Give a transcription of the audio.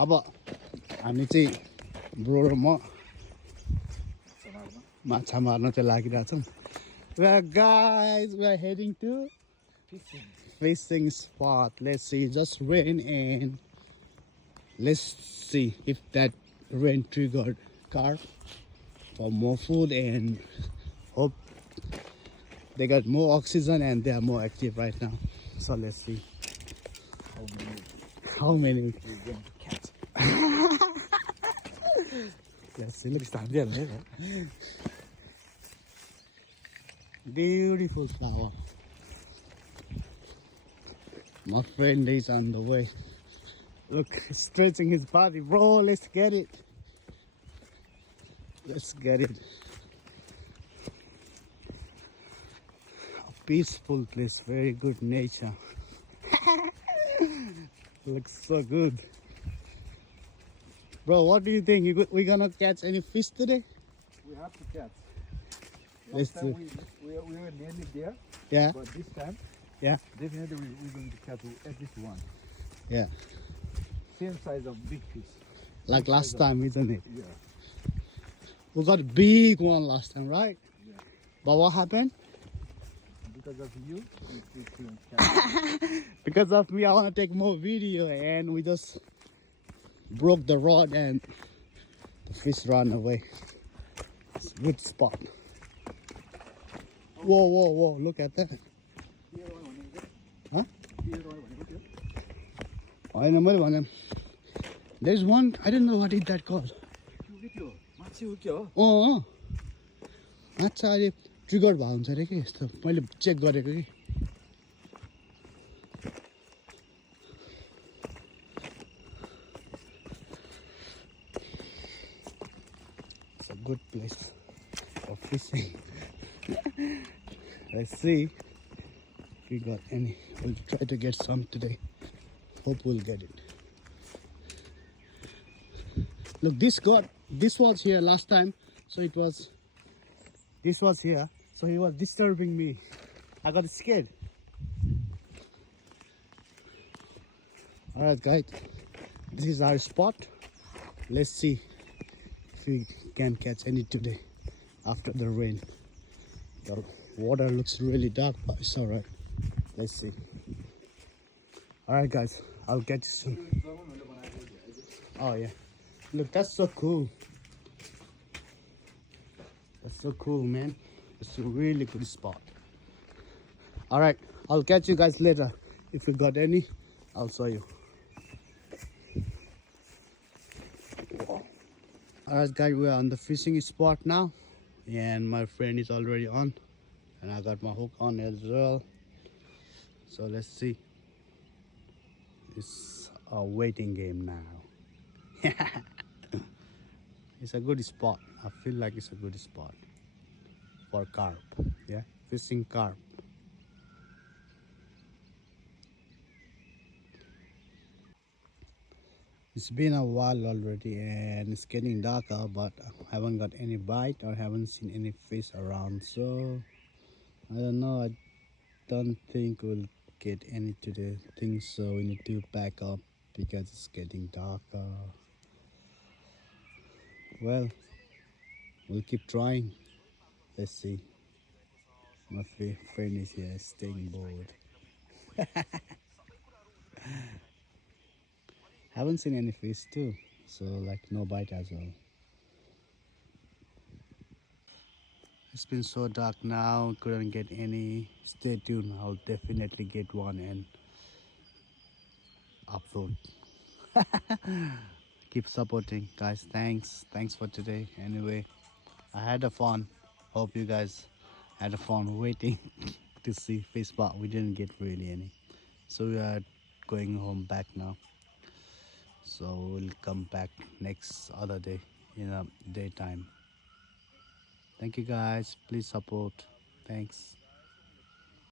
अब हामी चाहिँ ब्रो र म माछा मार्न चाहिँ लागिरहेछौँ. Guys, we are heading to fishing spot. Let's see, just rain and let's see if that rain triggered carp for more food and hope they got more oxygen and they are more active right now. So let's see how many we're going to catch. let's see. Look, Stand there, man. beautiful flower. My friend is on the way. Look, stretching his body. Bro, let's get it. Let's get it. A peaceful place, very good nature. Looks so good. Bro, what do you think? We gonna catch any fish today? We have to catch. Let's Last time do. we were nearly there, Yeah, but this time, yeah, definitely we're going to catch at least one. yeah. Same size of big fish. Like last time, isn't it? Yeah. We got a big one last time, right? Yeah. But what happened? Because of you, we couldn't catch. Because of me, I want to take more video, and we just broke the rod and the fish ran away. It's a good spot. Whoa, whoa, whoa, look at that. Huh? I know. There's one, I don't know what is that called. अँ माछा अहिले trigger भएको हुन्छ अरे कि यस्तो मैले check गरेको कि It's a good place for fishing. Let's see if we got any. We'll try to get some today. Hope we'll get it. Look, this was here last time, so this was here, so he was disturbing me. I got scared. All right, guys, this is our spot. Let's see if we can catch any today after the rain. The water looks really dark, but it's all right. Let's see. All right, guys, I'll catch you soon. Oh yeah. Look, that's so cool. That's so cool, man. It's a really good spot. All right, I'll catch you guys later. If we got any, I'll show you. All right, guys, we're on the fishing spot now, and my friend is already on, and I got my hook on as well. So let's see. It's a waiting game now. It's a good spot. I feel like it's a good spot for carp. Yeah, fishing carp. It's been a while already and it's getting darker, but I haven't got any bite or haven't seen any fish around. So I don't know. I don't think we'll get any today. I think so. We need to pack up because it's getting darker. Well, we'll keep trying. Let's see. My friend is here staying bored. Haven't seen any fish too, so like no bite as well. It's been so dark now, couldn't get any. Stay tuned, I'll definitely get one and upload. Keep supporting, guys. Thanks for today. Anyway, I had a fun. Hope you guys had a fun waiting to see fish, but we didn't get really any. So we are going home back now. So we'll come back next other day in a daytime. Thank you guys. Please support. Thanks.